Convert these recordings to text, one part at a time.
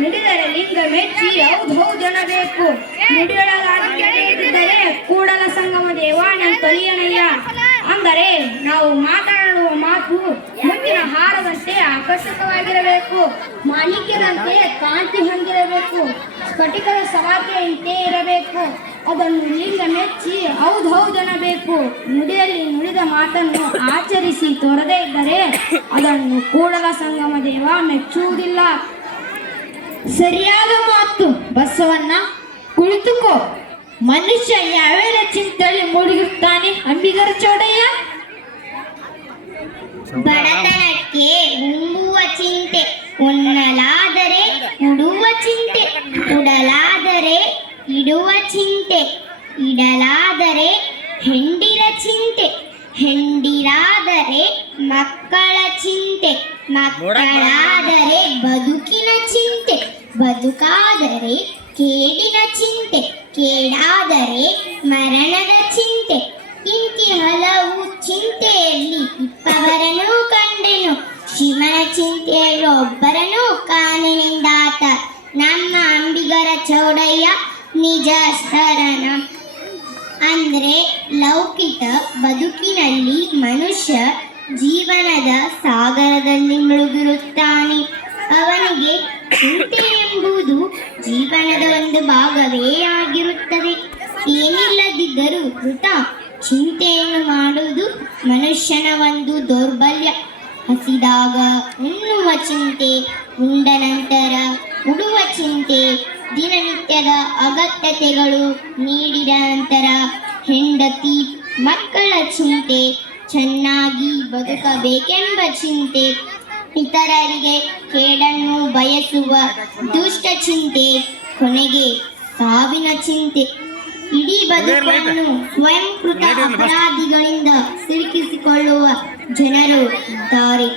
ನುಡಿದರೆ ಲಿಂಗ ಮೆಚ್ಚಿ ಹೌದೌದನಬೇಕು. ನುಡಿಯೊಳಗಾಗಿದ್ದರೆ ಕೂಡಲ ಸಂಗಮ ದೇವಾನ ತೊಲಿಯನಯ್ಯ. ಅಂದರೆ ನಾವು ಮಾತನಾಡುವ ಮಾತು ಮುತ್ತಿನ ಹಾರದಂತೆ ಆಕರ್ಷಕವಾಗಿರಬೇಕು, ಮಾಣಿಕ್ಯದಂತೆ ಕಾಂತಿ ಹೊಂದಿರಬೇಕು, ಸ್ಫಟಿಕದ ಸಲಾಕೆಯಂತೆ ಇರಬೇಕು. ಅದನ್ನು ಲಿಂಗ ಮೆಚ್ಚಿ ಹೌದೌದನಬೇಕು. ನುಡಿಯಲ್ಲಿ ನುಡಿದ ಮಾತನ್ನು ಆಚರಿಸಿ ತೋರದೇ ಇದ್ದರೆ ಅದನ್ನು ಕೂಡಲ ಸಂಗಮ ದೇವ ಮೆಚ್ಚುವುದಿಲ್ಲ. ಸರಿಯಾದ ಮಾತು ಬಸವಣ್ಣ. ಕುಳಿತುಕೋ. ಮನುಷ್ಯ ಯಾವ್ಯಾವ ಚಿಂತೆಯಲ್ಲಿ ಮುಳುಗಿರುತ್ತಾನೆ ಅಂಬಿಗರ ಚೌಡಯ್ಯ? ಬಡತನಕ್ಕೆ ಉಂಬುವ ಚಿಂತೆ, ಉಣ್ಣಲಾದರೆ ಉಡುವ ಚಿಂತೆ, ಉಡಲಾದರೆ ಇಡುವ ಚಿಂತೆ, ಇಡಲಾದರೆ ಹೆಂಡಿರ ಚಿಂತೆ, ಹೆಂಡಿರಾದರೆ ಮಕ್ಕಳ ಚಿಂತೆ, ಮಕ್ಕಳಾದರೆ ಬದುಕಿನ ಚಿಂತೆ, ಬದುಕಾದರೆ ಕೇಡಿನ ಚಿಂತೆ, ಕೇಡಾದರೆ ಮರಣದ ಚಿಂತೆ. ಇಂತಿ ಹಲವು ಚಿಂತೆಯಲ್ಲಿ ಇಪ್ಪವರನ್ನು ಕಂಡೆನು, ಶಿವನ ಚಿಂತೆಯಲ್ಲಿ ಒಬ್ಬರನ್ನು ಕಾಣೆನೆಂದಾತ ನಮ್ಮ ಅಂಬಿಗರ ಚೌಡಯ್ಯ ನಿಜ ಶರಣ. ಅಂದ್ರೆ ಲೌಕಿಕ ಬದುಕಿನಲ್ಲಿ ಮನುಷ್ಯ ಜೀವನದ ಸಾಗರದಲ್ಲಿ ಮುಳುಗಿರುತ್ತಾನೆ. ಅವನಿಗೆ ಚಿಂತೆ ಎಂಬುದು ಜೀವನದ ಒಂದು ಭಾಗವೇ ಆಗಿರುತ್ತದೆ. ಏನಿಲ್ಲದಿದ್ದರೂ ವೃಥ. ಚಿಂತೆಯನ್ನು ಮಾಡುವುದು ಮನುಷ್ಯನ ಒಂದು ದೌರ್ಬಲ್ಯ. ಹಸಿದಾಗ ಉಣ್ಣುವ ಚಿಂತೆ, ಉಂಡ ನಂತರ ಉಡುವ ಚಿಂತೆ, ದಿನನಿತ್ಯದ ಅಗತ್ಯತೆಗಳು ನೀಡಿದ ನಂತರ ಹೆಂಡತಿ ಮಕ್ಕಳ ಚಿಂತೆ, ಚೆನ್ನಾಗಿ ಬದುಕಬೇಕೆಂಬ ಚಿಂತೆ, ಇತರರಿಗೆ ಕೇಡನ್ನು ಬಯಸುವ ದುಷ್ಟ ಚಿಂತೆ, ಕೊನೆಗೆ ಸಾವಿನ ಚಿಂತೆ. ಇಡೀ ಬದುಕನ್ನು ಸ್ವಯಂಕೃತ ಅಪರಾಧಿಗಳಿಂದ ಸಿಲುಕಿಸಿಕೊಳ್ಳುವ ಜನರು ಇದ್ದಾರೆ.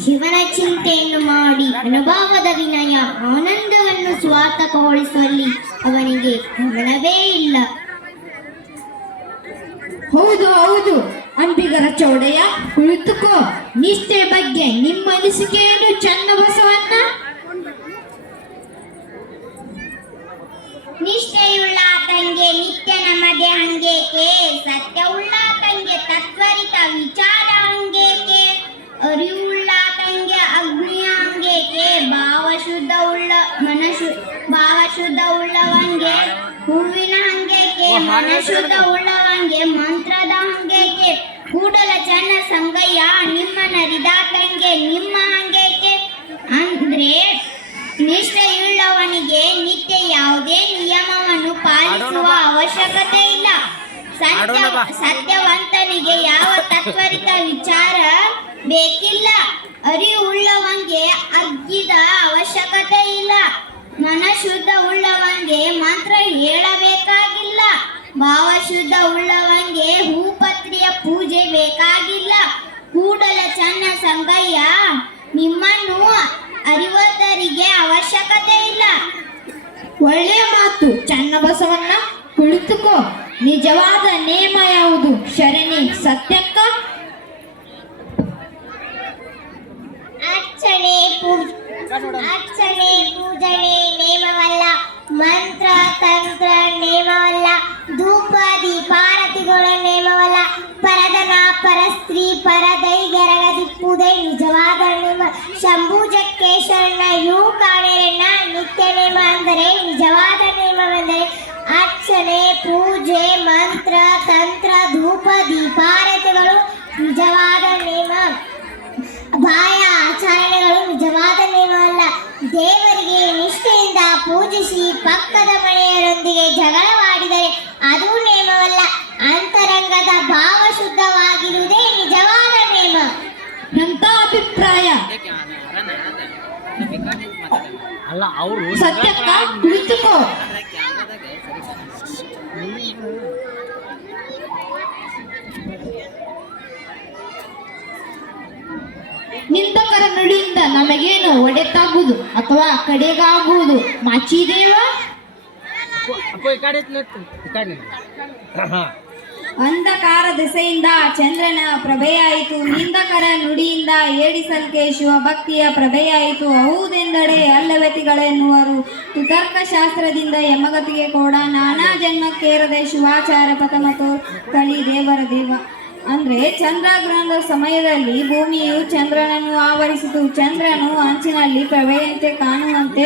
ಶಿವನ ಚಿಂತೆಯನ್ನು ಮಾಡಿ ಅನುಭವದ ವಿನಯ ಆನಂದವನ್ನು ಸ್ವಾರ್ಥಕಗೊಳಿಸುವಲ್ಲಿ ಅವನಿಗೆ ಗಮನವೇ ಇಲ್ಲ. ಹೌದು ಹೌದು ಅಂಬಿಗರ ಚೌಡಯ್ಯ, ಕುಳಿತುಕೋ. ನಿಷ್ಠೆ ಬಗ್ಗೆ ನಿಮ್ಮ ಅನಿಸಿಕೆಯನ್ನು ಚನ್ನ ಬಸವಣ್ಣ? ನಿಷ್ಠೆಯುಳ್ಳಾತಂಗೆ ನಿತ್ಯ ನಮ್ಮದೆ ಹಂಗೇಕೆ, ಸತ್ಯವುಳ್ಳಾತಂಗೆ ತತ್ವರಿತ ವಿಚಾರ ಹಂಗೇಕೆ, ಅರಿವುಳ್ಳಾತಂಗೆ ಅಗ್ನಿಯ ಹಂಗೇಕೆ, ಭಾವಶುದ್ಧ ಉಳ್ಳವಂಗೆ ಹೂವಿನ ಹಂಗೇಕೆ, ಮನಶುದ್ಧ ಉಳ್ಳವಂಗೆ ಮಂತ್ರದ ಹಂಗೇಕೆ, ಕೂಡಲ ಚನ್ನ ಸಂಗಯ್ಯ ನಿಮ್ಮ ನರಿದಾತಂಗೆ ನಿಮ್ಮ ಹಂಗೇಕೆ. ಅಂದ್ರೆ ನಿಷ್ಠೆಯುಳ್ಳವನಿಗೆ ನಿತ್ಯ ಯಾವುದೇ ನಿಯಮವನ್ನು ಪಾಲಿಸುವ ಅವಶ್ಯಕತೆ ಇಲ್ಲ. ಸತ್ಯವಂತನಿಗೆ ಯಾವ ತತ್ವರಿತ ವಿಚಾರ ಬೇಕಿಲ್ಲ. ಅರಿವುಳ್ಳವಂಗೆ ಅಗ್ಗಿದ ಅವಶ್ಯಕತೆ ಇಲ್ಲ. ಮನಶುದ್ಧ ಉಳ್ಳವಂಗೆ ಮಂತ್ರ ಹೇಳಬೇಕಾಗಿಲ್ಲ. ಭಾವಶುದ್ಧ ಉಳ್ಳವಂಗೆ ಹೂಪತ್ರಿಯ ಪೂಜೆ ಬೇಕಾಗಿಲ್ಲ. ಕೂಡಲ ಚನ್ನ ಸಂಗಯ್ಯ ನಿಮ್ಮನ್ನು ಅರಿವತರಿಗೆ ಅವಶ್ಯಕತೆ ಇಲ್ಲ. ಒಳ್ಳೆಯ ಮಾತು ಚನ್ನ ಬಸವಣ್ಣ. ಕುಳಿತುಕೋ. ನಿಜವಾದ ನೇಮ ಯಾವುದು ಶರಣಿ ಸತ್ಯಕ್ಕ? ಅರ್ಚನೆ ಪೂಜನೆ ನೇಮವಲ್ಲ, ಮಂತ್ರ ತಂತ್ರ ನೇಮವಲ್ಲ, ಧೂಪ ದೀಪಾರತಿಗಳ ನೇಮವಲ್ಲ, ಪರದನ ಪರಸ್ತ್ರೀ ಪರದೈಗೆರಗದಿಪ್ಪುದೇ ನಿಜವಾದ ನೇಮ. ಶಂಭುಜಕ್ಕೇಶ್ವರನ ಇವು ಕಾಣೆರನ್ನ ನಿತ್ಯ ನೇಮ. ಅಂದರೆ ನಿಜವಾದ ನೇಮವೆಂದರೆ ಅರ್ಚನೆ ಪೂಜೆ ಮಂತ್ರ ತಂತ್ರ ಧೂಪ ದೀಪಾರತಿಗಳು ನಿಜವಾದ ನೇಮ. ಬಾಹ್ಯ ಆಚರಣೆಗಳು ನಿಜವಾದ ನೇಮವಲ್ಲ. ದೇವರಿಗೆ ನಿಷ್ಠೆಯಿಂದ ಪೂಜಿಸಿ ಪಕ್ಕದ ಮನೆಯವರೊಂದಿಗೆ ಜಗಳವಾಡಿದರೆ ಅದು ನೇಮವಲ್ಲ. ಅಂತರಂಗದ ಭಾವ ಶುದ್ಧವಾಗಿರುವುದೇ ನಿಜವಾದ ನೇಮ. ಎಂತ ಅಭಿಪ್ರಾಯ ಸತ್ಯಕ್ಕ? ಕುಳಿತುಕೋ. ನಿಂದಕರ ನುಡಿಯಿಂದ ನಮಗೇನು ಒಡೆತಾಗುವುದು ಅಥವಾ ಕಡೆಗಾಗುವುದು ಮಾಚಿದೇವ? ಅಂಧಕಾರ ದೆಸೆಯಿಂದ ಚಂದ್ರನ ಪ್ರಭೆಯಾಯಿತು, ನಿಂದಕರ ನುಡಿಯಿಂದ ಏಡಿಸಲ್ಕೆ ಶಿವಭಕ್ತಿಯ ಪ್ರಭೆಯಾಯಿತು. ಹೌದೆಂದಡೆ ಅಲ್ಲವೆತಿಗಳೆನ್ನುವರು, ತುತರ್ಕ ಶಾಸ್ತ್ರದಿಂದ ಯಮಗತಿಗೆ ಕೋಡ, ನಾನಾ ಜನ್ಮಕ್ಕೇರದೆ ಶಿವಾಚಾರ ಪಥಮತೋ ಕಳಿ ದೇವರ ದೇವ. ಅಂದರೆ ಚಂದ್ರಗ್ರಹಣದ ಸಮಯದಲ್ಲಿ ಭೂಮಿಯು ಚಂದ್ರನನ್ನು ಆವರಿಸಿತು. ಚಂದ್ರನು ಅಂಚಿನಲ್ಲಿ ಪ್ರಭೆಯಂತೆ ಕಾಣುವಂತೆ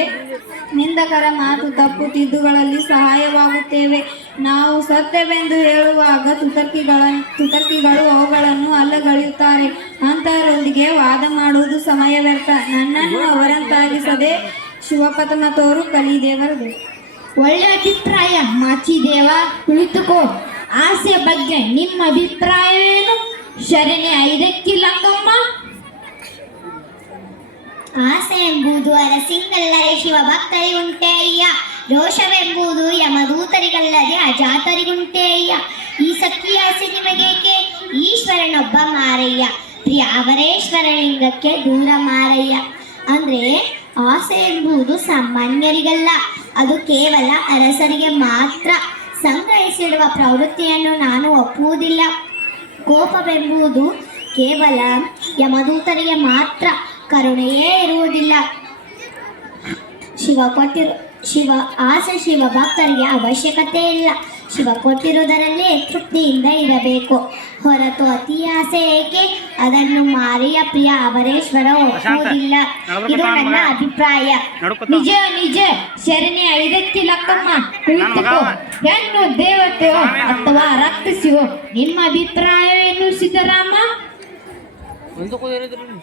ನಿಂದಕರ ಮಾತು ತಪ್ಪು ತಿದ್ದುಗಳಲ್ಲಿ ಸಹಾಯವಾಗುತ್ತೇವೆ. ನಾವು ಸತ್ಯವೆಂದು ಹೇಳುವಾಗ ತುತರ್ಕಿಗಳು ಅವುಗಳನ್ನು ಅಲ್ಲಗಳೆಯುತ್ತಾರೆ. ಅಂತಹವರೊಂದಿಗೆ ವಾದ ಮಾಡುವುದು ಸಮಯ ವ್ಯರ್ಥ. ನನ್ನನ್ನು ಅವರಂತಾಗಿಸದೆ ಶಿವಪಥಮತೋರು ಕಲಿದೇವರು. ಒಳ್ಳೆ ಅಭಿಪ್ರಾಯ ಮಾಚಿದೇವ, ಕುಳಿತುಕೋ. ಆಸೆ ಬಗ್ಗೆ ನಿಮ್ಮ ಅಭಿಪ್ರಾಯವೇನು? ಶರಣೆ ಐದಕ್ಕಿಲ್ಲಂಗಮ್ಮ. ಆಸೆ ಎಂಬುದು ಅರಸಿಂಗಲ್ಲದೆ ಶಿವಭಕ್ತರಿಗುಂಟೆ ಅಯ್ಯ. ರೋಷವೆಂಬುದು ಯಮದೂತರಿಗಲ್ಲದೆ ಅಜಾತರಿಗುಂಟೆ ಅಯ್ಯ. ಈ ಸಖಿ ಆಸೆ ನಿಮಗೇಕೆ? ಈಶ್ವರನೊಬ್ಬ ಮಾರಯ್ಯ, ಪ್ರಿಯ ಅವರೇಶ್ವರ ಲಿಂಗಕ್ಕೆ ದೂರ ಮಾರಯ್ಯ. ಅಂದರೆ ಆಸೆ ಎಂಬುದು ಸಾಮಾನ್ಯರಿಗಲ್ಲ, ಅದು ಕೇವಲ ಅರಸರಿಗೆ ಮಾತ್ರ. ಸಂಗ್ರಹಿಸಿಡುವ ಪ್ರವೃತ್ತಿಯನ್ನು ನಾನು ಒಪ್ಪುವುದಿಲ್ಲ. ಕೋಪವೆಂಬುದು ಕೇವಲ ಯಮದೂತರಿಗೆ ಮಾತ್ರ, ಕರುಣೆಯೇ ಇರುವುದಿಲ್ಲ. ಆಸೆ ಶಿವ ಭಕ್ತರಿಗೆ ಅವಶ್ಯಕತೆ ಇಲ್ಲ. ಶಿವ ಕೊಟ್ಟಿರುವುದರಲ್ಲೇ ತೃಪ್ತಿಯಿಂದ ಇರಬೇಕು ಹೊರತು ಅತಿ ಆಸೆ ಏಕೆ? ಅದನ್ನು ಮಾರಿಯ ಪ್ರಿಯ ಅವರೇಶ್ವರ ಒಪ್ಪುವುದಿಲ್ಲ. ಇದು ನನ್ನ ಅಭಿಪ್ರಾಯ. ನಿಜ ನಿಜ. ಶರಣೆ ಐದಕ್ಕಿಲ್ಲಕ್ಕಮ್ಮ, ಕುಳಿತುಕೋ. ಹೆಣ್ಣು ದೇವತೆಯೋ ಅಥವಾ ರಕ್ತಸಿಯೋ? ನಿಮ್ಮ ಅಭಿಪ್ರಾಯವೇನು ಸಿದ್ದರಾಮ?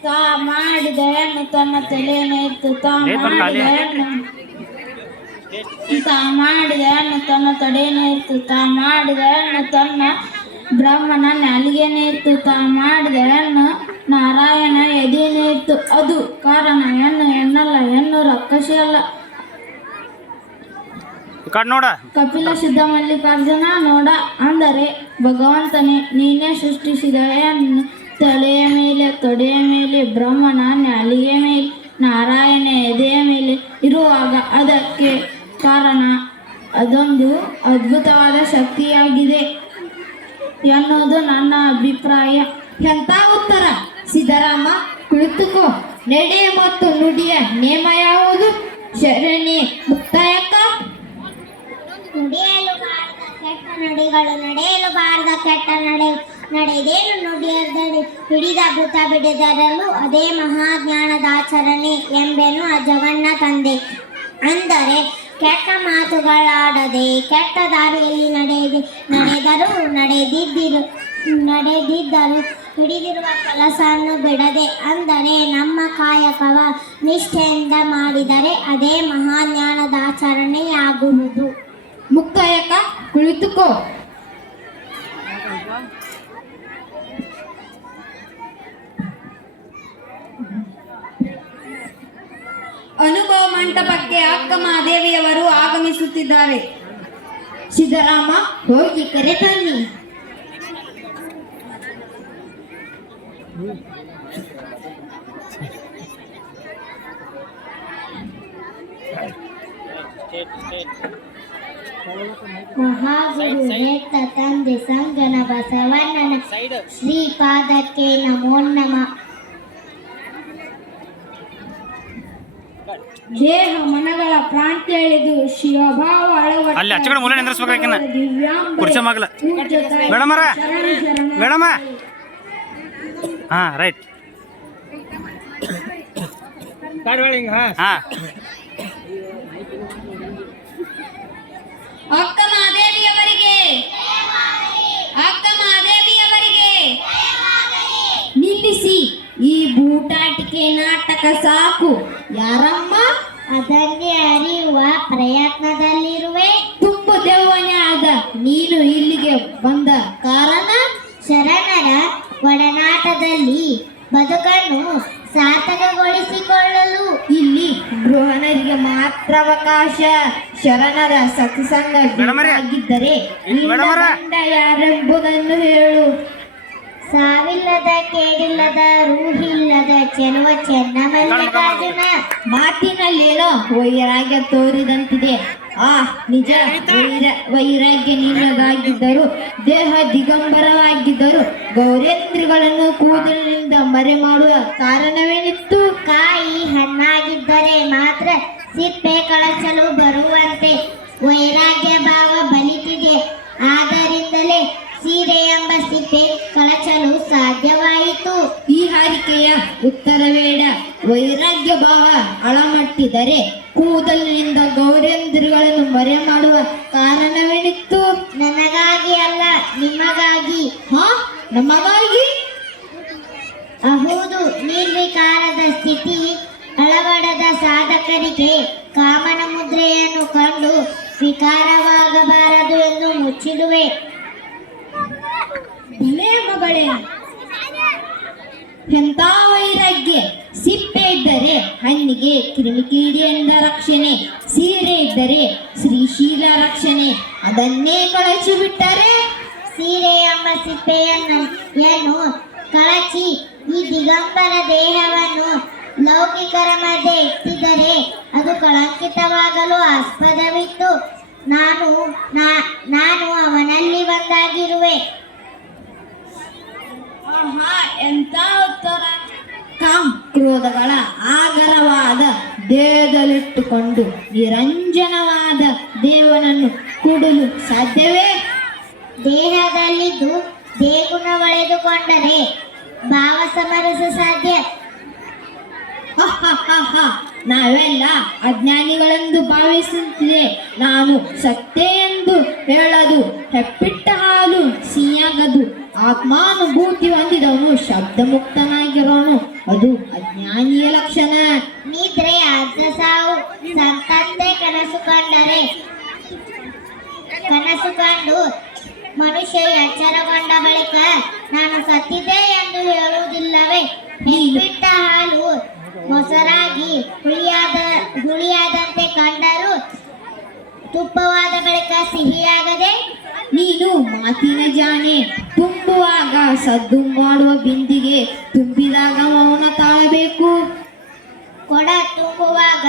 ತಾ ಮಾಡಿದ ಹೆಣ್ಣು ತನ್ನ ತಲೆಯನ್ನು ಎತ್ತು, ತಾ ಮಾಡಿದ ಹೆಣ್ಣು ತನ್ನ ತಡೆಯನ್ನು ಇರ್ತು, ತಾ ಮಾಡಿದ ಹೆಣ್ಣು ತನ್ನ ಬ್ರಹ್ಮನ ನಾಲಿಗೆನೇ ಇರ್ತು, ತಾ ಮಾಡಿದ ಹೆಣ್ಣು ನಾರಾಯಣ ಎದೆಯೇ ಇರ್ತು. ಅದು ಕಾರಣ ಹೆಣ್ಣು ಹೆಣ್ಣಲ್ಲ, ಹೆಣ್ಣು ರಕ್ಕಸಿ ಅಲ್ಲ. ಕಪಿಲ ಸಿದ್ಧ ಮಲ್ಲಿಕಾರ್ಜುನ ನೋಡ. ಅಂದರೆ ಭಗವಂತನೇ ನೀನೇ ಸೃಷ್ಟಿಸಿದ ಹೆಣ್ಣು ತಲೆಯ ಮೇಲೆ, ತೊಡೆಯ ಮೇಲೆ, ಬ್ರಹ್ಮನ ನಾಲಿಗೆಯ ಮೇಲೆ, ನಾರಾಯಣ ಎದೆಯ ಮೇಲೆ ಇರುವಾಗ ಅದಕ್ಕೆ ಕಾರಣ ಅದೊಂದು ಅದ್ಭುತವಾದ ಶಕ್ತಿಯಾಗಿದೆ ಎನ್ನುವುದು ನನ್ನ ಅಭಿಪ್ರಾಯ. ಎಂಥ ಉತ್ತರ ಸಿದ್ದರಾಮ, ಕುಳಿತುಕೋ. ನಡೆ ಮತ್ತು ನುಡಿಯ ನೇಮ ಯಾವುದು? ಶರಣಿ ಮುಕ್ತಾಯಕ್ಕ. ನುಡಿಯಲು ಬಾರದ ಕೆಟ್ಟ ನುಡಿಗಳು, ನಡೆಯಲು ಬಾರದ ಕೆಟ್ಟ ನಡೆದೇನು ನುಡಿಯದಡಿ ಹಿಡಿದ ಭೂತ ಬಿಡಿದರಲು ಅದೇ ಮಹಾಜ್ಞಾನದಾಚರಣೆ ಎಂಬೆನು ಅಜಗಣ್ಣ ತಂದೆ. ಅಂದರೆ ಕೆಟ್ಟ ಮಾತುಗಳಾಡದೆ, ಕೆಟ್ಟ ದಾರಿಯಲ್ಲಿ ನಡೆದಿದ್ದರು ಹಿಡಿದಿರುವ ಕೆಲಸವನ್ನು ಬಿಡದೆ, ಅಂದರೆ ನಮ್ಮ ಕಾಯಕವ ನಿಷ್ಠೆಯಿಂದ ಮಾಡಿದರೆ ಅದೇ ಮಹಾಜ್ಞಾನದಾಚರಣೆಯಾಗುವುದು. ಮುಕ್ತಾಯಕ್ಕ, ಕುಳಿತುಕೋ. ಅನುಭವ ಮಂಟಪಕ್ಕೆ ಅಕ್ಕ ಮಹಾದೇವಿಯವರು ಆಗಮಿಸುತ್ತಿದ್ದಾರೆ. ಸಿದ್ದರಾಮ, ಹೋಗಿ ಕರೆ ತನ್ನಿ. ಮಹಾಗುರು ನೇತ ತಂದೆ ಸಂಗನ ಬಸವಣ್ಣನ ಶ್ರೀಪಾದಕ್ಕೆ ನಮೋ ನಮಃ. ದೇಹ ಮನಗಳ ಪ್ರಾಂತ್ಯ ಎಳೆದು ಶಿವಭಾವ ಅಲ್ಲಿ ಅಚ್ಚ ಕಡೆ ಮೂಲೆ ನಿಂದ್ರಿಸ್ಬೇಕಾಕಿನ ಕುರ್ಚಿ ಮಗಲ ಮೇಡಮರ ಮೇಡಮ. ಹಾಂ ರೈಟ್. ಹಾಂ ಅಕ್ಕ ಮಹಾದೇವಿಯವರಿಗೆ, ಅಕ್ಕ ಮಹಾದೇವಿಯವರಿಗೆ. ನಿಲ್ಲಿಸಿ ಈ ಬೂಟಾಟಿಕೆ ನಾಟಕ ಸಾಕು. ಯಾರಮ್ಮ? ಅದನ್ನೇ ಅರಿಯುವ ಪ್ರಯತ್ನದಲ್ಲಿರುವೆ. ತುಂಬು ದೆವ್ವನೇ ಆದ ನೀನು ಇಲ್ಲಿಗೆ ಬಂದ ಕಾರಣ? ಶರಣರ ಒಡನಾಟದಲ್ಲಿ ಬದುಕನ್ನು ಸಾರ್ಥಕಗೊಳಿಸಿಕೊಳ್ಳಲು. ಇಲ್ಲಿ ಗೃಹಣರಿಗೆ ಮಾತ್ರ ಅವಕಾಶ. ಶರಣರ ಸತ್ಸಂಗ ಆಗಿದ್ದರೆ ಯಾರೆಂಬುದನ್ನು ಹೇಳು. ಸಾವಿಲ್ಲದ ಕೇಡಿಲ್ಲದ ರೂಹಿಲ್ಲದ ಚೆಲುವ ಚೆನ್ನಮಲ್ಲಿಕಾರ್ಜುನ. ಮಾತಿನಲ್ಲೇನೋ ವೈರಾಗ್ಯ ತೋರಿದಂತಿದೆ. ಆ ನಿಜ ವೈರಾಗ್ಯ ನಿನಗಾಗಿದ್ದರು, ದೇಹ ದಿಗಂಬರವಾಗಿದ್ದರು, ಗೌರೇಂದ್ರಗಳನ್ನು ಕೂದಲಿನಿಂದ ಮರೆ ಮಾಡುವ ಕಾರಣವೇನಿತ್ತು? ಕಾಯಿ ಹಣ್ಣಾಗಿದ್ದರೆ ಮಾತ್ರ ಸಿಪ್ಪೆ ಕಳಚಲು ಬರುವಂತೆ ವೈರಾಗ್ಯ ಭಾವ ಬಲಿತಿದೆ. ಆದ್ದರಿಂದಲೇ ಸೀರೆ ಎಂಬ ಸಿಪ್ಪೆ ಕಳಚಲು ಸಾಧ್ಯವಾಯಿತು. ಈ ಹಾರಿಕೆಯ ಉತ್ತರವೇಡ. ವೈರಾಗ್ಯ ಭಾವ ಅಳಮಟ್ಟಿದರೆ ಕೂದಲಿನಿಂದ ಗೌರೇಂದ್ರಗಳನ್ನು ಮರೆ ಮಾಡುವ ಕಾರಣವೇನಿತ್ತು? ನನಗಾಗಿ ಅಲ್ಲ, ನಿಮಗಾಗಿ. ಹಾ, ನಮಗಾಗಿ? ಹೌದು, ನಿರ್ವಿಕಾರದ ಸ್ಥಿತಿ ಅಳವಡದ ಸಾಧಕರಿಗೆ ಕಾಮನ ಮುದ್ರೆಯನ್ನು ಕಂಡು ವಿಕಾರವಾಗಬಾರದು ಎಂದು ಮುಚ್ಚಿಡುವೆ. ಭಲೇ ಮಗಳೇ, ಎಂಥ ವೈರಾಗ್ಯ! ಸಿಪ್ಪೆ ಇದ್ದರೆ ಹಣ್ಣಿಗೆ ಕ್ರಿಮಿಕೀಡಿಯಿಂದ ರಕ್ಷಣೆ, ಸೀರೆ ಇದ್ದರೆ ಶ್ರೀಶೀಲ ರಕ್ಷಣೆ. ಅದನ್ನೇ ಕಳಚಿ ಬಿಟ್ಟರೆ ಸೀರೆ ಎಂಬ ಸಿಪ್ಪೆಯನ್ನು ಕಳಚಿ ಈ ದಿಗಂಬರ ದೇಹವನ್ನು ಲೌಕಿಕರ ಮಧ್ಯೆ ಇಟ್ಟಿದ್ದರೆ ಅದು ಕಳಂಕಿತವಾಗಲು ಆಸ್ಪದವಿತ್ತು. ನಾನು ಅವನಲ್ಲಿ ಒಂದಾಗಿರುವೆ. ಎಂತ ಉತ್ತರ! ಕಾಮ್ ಕ್ರೋಧಗಳ ಆಗರವಾದ ದೇಹದಲ್ಲಿಟ್ಟುಕೊಂಡು ನಿರಂಜನವಾದ ದೇವನನ್ನು ಕೂಡಲು ಸಾಧ್ಯವೇ? ದೇಹದಲ್ಲಿದ್ದು ದೇಗುಣವಳೆದುಕೊಂಡರೆ ಭಾವ ಸಮರಸ ಸಾಧ್ಯ. ನಾವೆಲ್ಲ ಅಜ್ಞಾನಿಗಳೆಂದು ಭಾವಿಸುತ್ತಿದೆ. ನಾನು ಸತ್ಯ ಎಂದು ಹೇಳದು ಹೆಪ್ಪಿಟ್ಟ ಹಾಲು ಸಿಹಿಯಾಗದು. ಆತ್ಮಾನುಭೂತಿ ಹೊಂದಿದವನು ಶಬ್ದ ಮುಕ್ತನಾಗಿರೋನು, ಅದು ಅಜ್ಞಾನಿಯ ಲಕ್ಷಣ. ನಿದ್ರೆ ಅರ್ಧ ಸಾವು. ಸಂತಂತೆ ಕನಸು ಕಂಡು ಮನುಷ್ಯ ಎಚ್ಚರಗೊಂಡ ಬಳಿಕ ನಾನು ಸತ್ತಿದೆ ಎಂದು ಹೇಳುವುದಿಲ್ಲವೇ? ಬಿಟ್ಟ ಹಾಲು ಮೊಸರಾಗಿ ಹುಳಿಯಾದಂತೆ ಕಂಡರೂ ತುಪ್ಪವಾದ ಬಳಿಕ ಸಿಹಿಯಾಗದೆ? ನೀನು ಮಾತಿನ ಜಾಣೆ. ತುಂಬುವಾಗ ಸದ್ದು ಮಾಡುವ ಬಿಂದಿಗೆ ತುಂಬಿದಾಗ ಮೌನ ತಾಳಬೇಕು. ಕೊಡ ತುಂಬುವಾಗ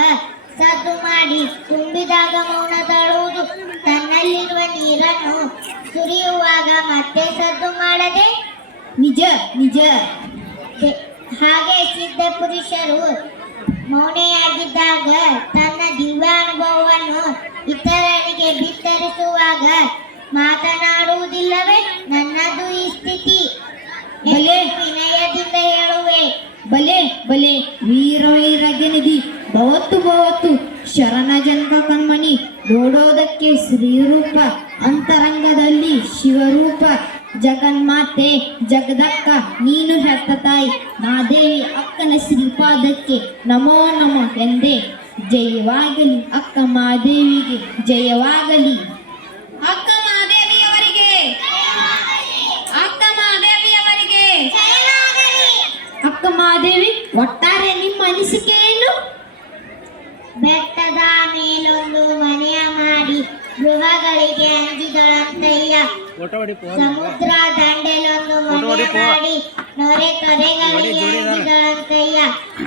ಸದ್ದು ಮಾಡಿ ತುಂಬಿದಾಗ ಮೌನ ತಾಳುವುದು. ತನ್ನಲ್ಲಿರುವ ನೀರನ್ನು ಸುರಿಯುವಾಗ ಮತ್ತೆ ಸದ್ದು ಮಾಡದೆ? ನಿಜ ನಿಜ. ಹಾಗೆ ಸಿದ್ಧ ಪುರುಷರು ಮೌನೆಯಾಗಿದ್ದಾಗ ತನ್ನ ದಿವ್ಯಾನುಭವವನ್ನು ಇತರರಿಗೆ ಬಿತ್ತರಿಸುವಾಗ ಮಾತನಾಡುವುದಿಲ್ಲವೇ? ನನ್ನದು ಈ ಸ್ಥಿತಿ. ವಿನಯದಿಂದ ಹೇಳುವೆ. ಬಲೆ ವೈರಾಗ್ಯನಿಧಿ ಭವತ್ತು ಶರಣ ಜನಕ ಕಣ್ಮಣಿ. ನೋಡೋದಕ್ಕೆ ಶ್ರೀರೂಪ, ಅಂತರಂಗದಲ್ಲಿ ಶಿವರೂಪ. ಜಗನ್ಮಾತೆ ಜಗದಕ್ಕ ನೀನು ಹೆತ್ತ ತಾಯಿ ಮಾದೇವಿ. ಅಕ್ಕನ ಶ್ರೀಪಾದಕ್ಕೆ ನಮೋ ನಮೋ ಎಂದೇ. ಜಯವಾಗಲಿ ಅಕ್ಕ ಮಾದೇವಿಗೆ, ಜಯವಾಗಲಿ. ಅಕ್ಕ ಮಾದೇವಿಯವರಿಗೆ, ಅಕ್ಕ ಮಾದೇವಿಯವರಿಗೆ. ಅಕ್ಕ ಮಾದೇವಿ, ಒಟ್ಟಾರೆ ನಿಮ್ಮ ಅನಿಸಿಕೆ ಏನು? ಬೆಟ್ಟದ ಮೇಲೊಂದು ಮನೆಯ ಮಾಡಿ ಗೃಹಗಳಿಗೆ ಅಂಜಿದಳಂತಯ್ಯ. ಸಮುದ್ರ ದಂಡೆಲೊಂದು ಮನೆಯ ಮಾಡಿ ನೊರೆ ತೊರೆಗಳಿಗೆ ಅಂಜಿದಳಂತಯ್ಯ.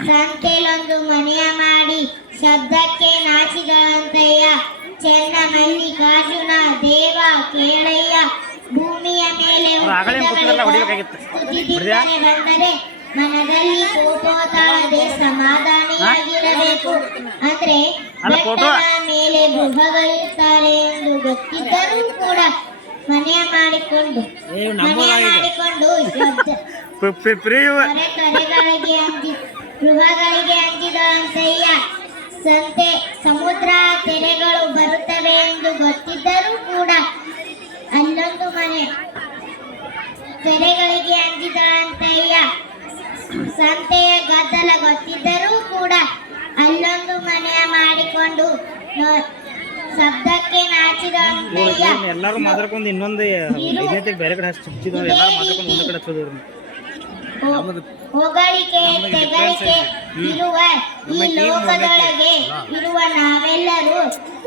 ಸಂತೆಲೊಂದು ಮನೆಯ ಮಾಡಿ ಶಬ್ದಕ್ಕೆ ನಾಚಿದಳಂತಯ್ಯ. ಚೆನ್ನ ಮಲ್ಲಿಕಾರ್ಜುನ ದೇವ ಕೇಳಯ್ಯ. ಭೂಮಿಯ ಮೇಲೆ ಸ್ತುತಿಸಿದರೆ ಬಂದರೆ ಮನದಲ್ಲಿ ಕೋಪೋತಾಳದೆ ಸಮಾಧಾನಿಯಾಗಿರಬೇಕು. ಅಂದ್ರೆ ಬೆಟ್ಟದ ಮೇಲೆ ಗೃಹಗಳಿರ್ತಾರೆ ಎಂದು ಗೊತ್ತಿದ್ದರೂ ಕೂಡ ಮನೆಯ ಮಾಡಿಕೊಂಡು ಗೃಹಗಳಿಗೆ ಅಂಜಿದಳಂತಯ್ಯ. ಸಂತೆ ಸಮುದ್ರ ತೆರೆಗಳು ಬರುತ್ತವೆ ಎಂದು ಗೊತ್ತಿದ್ದರೂ ಕೂಡ ಅಲ್ಲೊಂದು ಮನೆ ತೆರೆಗಳಿಗೆ ಅಂಜಿದಳಂತಯ್ಯ. ಸಂತೆಯ ಗದ್ದಲ ಗೊತ್ತಿದ್ದರೂ ಕೂಡ ಅಲ್ಲೊಂದು ಮನೆಯ ಮಾಡಿಕೊಂಡು ಶಬ್ದಕ್ಕೆ ನಾಚಿದಳಂತಯ್ಯ. ಎಲ್ಲರೂ ಮಾತಾಡ್ಕೊಂಡು ಇನ್ನೊಂದು ಬೇರೆ ಕಡೆ ಹಚ್ಚಿದ್ರು. ಎಲ್ಲರೂ ಮಾತಾಡ್ಕೊಂಡು ಒಂದು ಕಡೆ ಹಚ್ಚೋದು. ಹೊಗಳಿಕೆ ತೆಗಳಿಕೆ ಇರುವ ಈ ಲೋಕದೊಳಗೆ ಇರುವ ನಾವೆಲ್ಲರೂ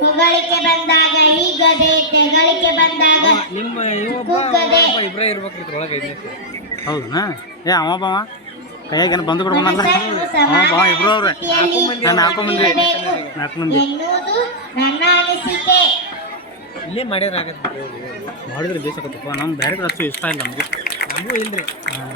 ಹೊಗಳಿಕೆ ಬಂದಾಗ ಹೀಗದೆ, ತೆಗಳಿಕೆ ಬಂದಾಗ ಕುಗ್ಗದೆ. ಹೌದಾ? ಅವ ಕೈಯಾಗ ಏನು ಬಂದು ಕೊಡ್ಕೊಂಡಲ್ಲ ಬಾ ಇಬ್ರು ಅವ್ರೆ ನಾನು ಹಾಕೊಂಬಂದ್ರಿ 4 ಮಂದಿ ಎನ್ನುವುದು ನನ್ನ ಅನಿಸಿಕೆ. ಇಲ್ಲೇ ಮಾಡ್ಯಾರಾಗತ್ತೆ ಮಾಡಿದ್ರೆ ಬೇಸಕತ್ತಪ್ಪ ನಮ್ಮ ಬೇರೆ ಕಡೆ ಅಷ್ಟು ಇಷ್ಟ ಇಲ್ಲ ನಮಗೂ ನಮಗೂ ಇಲ್ರಿ ಹಾಂ